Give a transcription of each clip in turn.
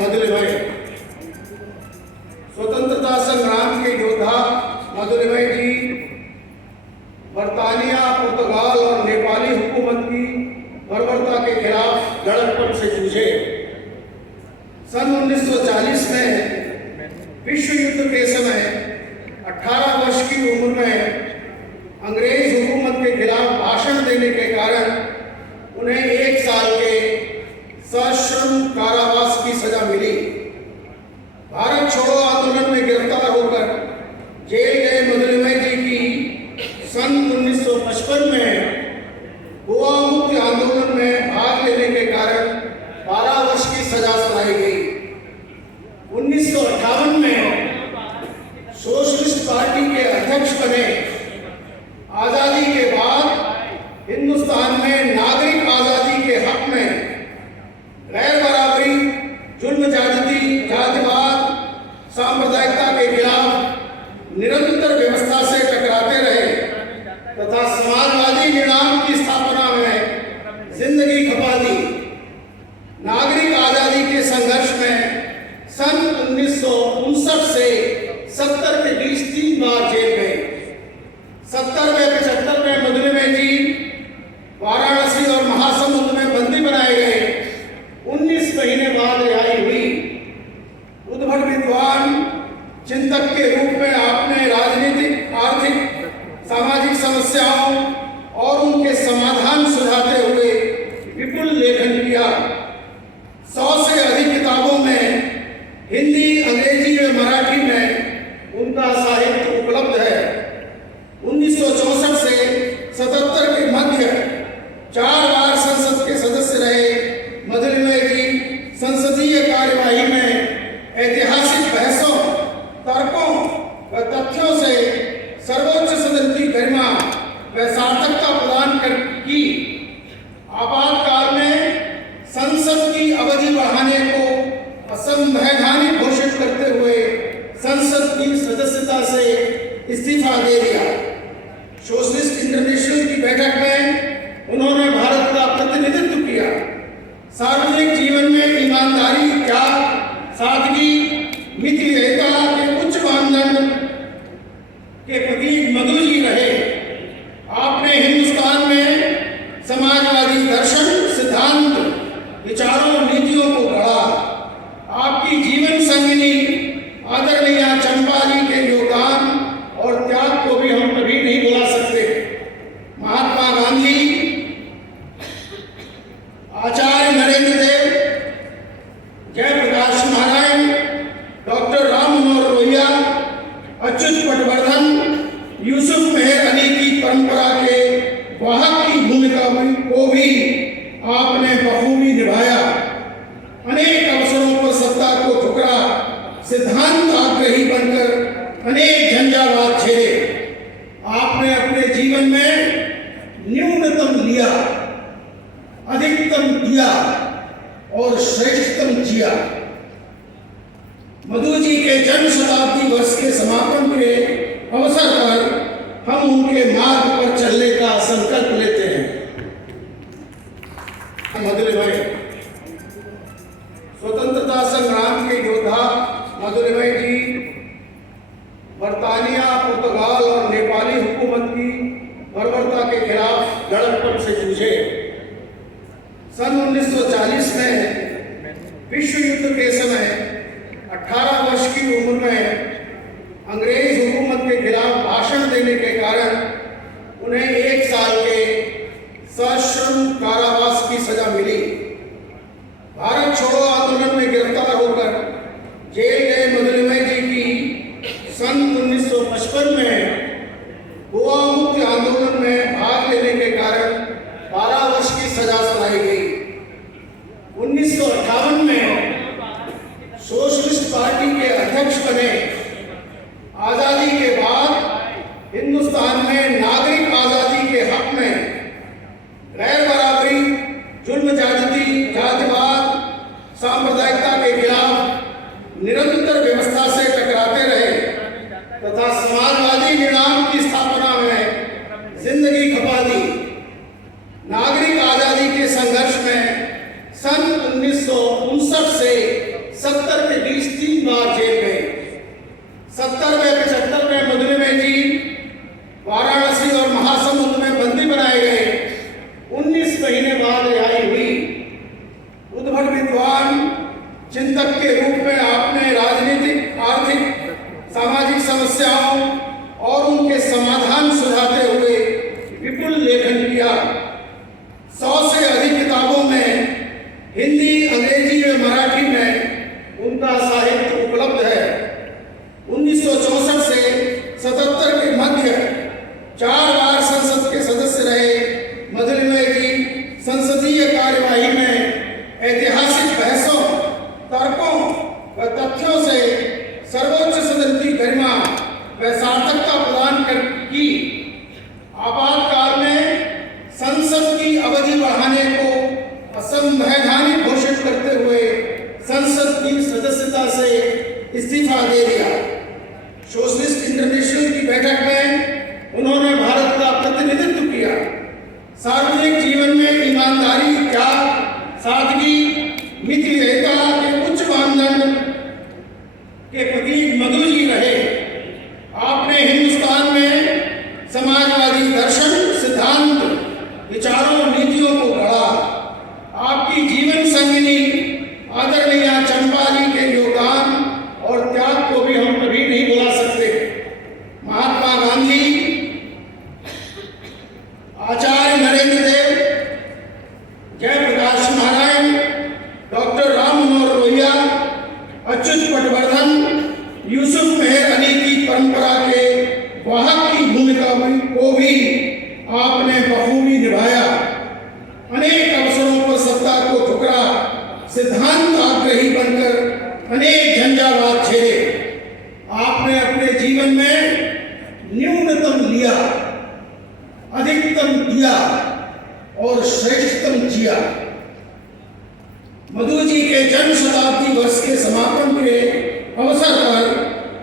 मधुलिमय स्वतंत्रता संग्राम के योद्धा मधुलिमय जी बर्तानिया, पुर्तगाल और नेपाली हुकूमत की बर्बरता के खिलाफ लड़कपट से जूझे। सन 1940 में विश्व युद्ध के समय 18 वर्ष की उम्र में अंग्रेज हुकूमत के खिलाफ भाषण देने के कारण उन्हें 1 साल के सश्रम कारावास की सजा मिली। भारत छोड़ो आंदोलन में गिरफ्तार होकर जेल गए मधुलिमय जी की सन 1955 में गोवा मुक्ति आंदोलन में भाग लेने के कारण 12 वर्ष की सजा सुनाई गई। 1958 में सोशलिस्ट पार्टी के अध्यक्ष बने। आजादी के बाद हिंदुस्तान में नागरिक आजादी के हक में गैर बराबरी, जुल्म ज्यादती, जातिवाद, सांप्रदायिकता के खिलाफ निरंतर व्यवस्था से टकराते रहे तथा समाजवादी निजाम की स्थापना में जिंदगी खपा दी। नागरिक आजादी के संघर्ष में सन 1959 से 70 के बीच 3 बार जेल गए। 70 में 75 में मधुलिमय जी वाराणसी और महासमुंद में बंदी बनाए गए। 19 महीने बाद रिहाई हुई। उद्भट विद्वान चिंतक के रूप में आपने राजनीतिक, आर्थिक, सामाजिक समस्याओं और उनके समाधान सुझाते हुए विपुल लेखन किया। 100 से अधिक किताबों में हिंदी, अंग्रेजी व मराठी में उनका साहित्य उपलब्ध है। 1964 से 77 के मध्य 4 बार संसद के सदस्य रहे मधुलिमय जी संसदीय कार्यवाही में ऐतिहासिक बहसों, तर्कों व तथ्यों से सर्वोच्च सदन की गरिमा व सार्थकता प्रदान की। आपातकाल में संसद की अवधि बढ़ाने को असंवैधानिक घोषित करते हुए संसद की सदस्यता से इस्तीफा दे दिया। सोशलिस्ट इंटरनेशनल की बैठक में उन्होंने भारत का प्रतिनिधित्व किया। सार्वजनिक जीवन में ईमानदारी, त्याग, सादगी, मितव्ययिता के उच्च मानदंड के प्रतीक मधु जी रहे। आपने हिंदुस्तान में समाजवादी दर्शन, सिद्धांत, विचारों, नीतियों को गढ़ा। आपकी जीवन संगिनी आदरणीय चंपाजी के योगदान और त्याग को भी हम कभी नहीं भुला सकते। महात्मा गांधी, आचार्य नरेंद्र देव, जयप्रकाश नारायण, डॉक्टर राम मनोहर लोहिया, अच्युत पटवर्धन, यूसुफ मेहर अली की परंपरा के वाहक की भूमिका को भी आपने बखूबी निभाया। अनेक अवसरों पर सत्ता को ठुकरा सिद्धांत आग्रही बनकर अनेक झंझावात झेले। आपने अपने जीवन में न्यूनतम लिया, अधिकतम दिया और श्रेष्ठतम जिया। मधु जी के जन्म शताब्दी वर्ष के समापन के अवसर पर हम उनके मार्ग पर चलने का संकल्प लेते हैं। मधुलिमय स्वतंत्रता संग्राम के योद्धा मधुलिमय जी बर्तानिया, पुर्तगाल और नेपाली हुकूमत की बर्बरता के खिलाफ लड़कपट से जूझे। सन 1940 में विश्व युद्ध के समय 18 वर्ष की उम्र में अंग्रेज हुकूमत के खिलाफ भाषण देने के कारण उन्हें 1 साल के सश्रम कारावास की सजा मिली। भारत छोड़ो आंदोलन में गिरफ्तार होकर जेल गए मधुलिमय जी की सन 1955 में गोवा मुक्ति आंदोलन में भाग लेने के कारण 12 वर्ष की सजा सुनाई गई। 1958 में सोशलिस्ट पार्टी के अध्यक्ष बने। आजादी के बाद हिंदुस्तान में नागरिक आजादी के हक में गैर बराबरी, जुल्म ज्यादती, जातिवाद, सांप्रदायिकता के खिलाफ निरंतर व्यवस्था से टकराते रहे तथा समाजवादी निजाम की स्थापना में जिंदगी खपा दी। नागरिक आजादी के संघर्ष में सन 1959 से 30 बार जेल गए। 70वें 75वें मधुमेह जी वाराणसी और महासमुंद में बंदी बनाए गए। 19 महीने बाद रिहाई हुई। उद्भट विद्वान चिंतक के रूप में आपने राजनीतिक, आर्थिक, सामाजिक समस्याओं और उनके समाधान सुझाते हुए विपुल लेखन किया। 100 से अधिक किताबों में हिंदी, अंग्रेजी व मराठी में उनका साहित्य उपलब्ध है। 1964 से 77 के मध्य 4 बार संसद के सदस्य रहे मधुमेह जी संसदीय कार्यवाही में ऐतिहासिक बहसों, तर्कों व तथ्यों से सर्वोच्च सदन की गरिमा व सार्थकता प्रदान की। आपातकाल में संसद की अवधि बढ़ाने को असंवैधानिक घोषित करते हुए संसद की सदस्यता से इस्तीफा दे दिया। सोशलिस्ट इंटरनेशनल की बैठक में उन्होंने भारत का प्रतिनिधित्व किया। सार्वजनिक जीवन में ईमानदारी, त्याग, सादगी, मितव्ययिता के उच्च मानदंड के प्रतीक मधु जी रहे। आपने हिंदुस्तान में समाजवादी दर्शन, सिद्धांत, विचारों, नीतियों को गढ़ा। आपकी जीवन संगिनी आदरणीय चंपा जी के योगदान और त्याग को भी हम कभी नहीं भुला सकते। महात्मा गांधी, आचार्य नरेंद्र देव, जयप्रकाश नारायण, डॉक्टर राम मनोहर लोहिया, अच्युत पटवर्धन, यूसुफ मेहर अली की परंपरा के वाहक की भूमिका को भी आपने बखूबी निभाया। अनेक अवसरों पर सत्ता को ठुकरा सिद्धांत आग्रही बनकर अनेक झंझावात झेले। आपने अपने जीवन में न्यूनतम लिया, अधिकतम दिया और श्रेष्ठतम जिया। मधु जी के जन्म शताब्दी वर्ष के समापन के अवसर पर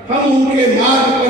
हम उनके मार्ग पर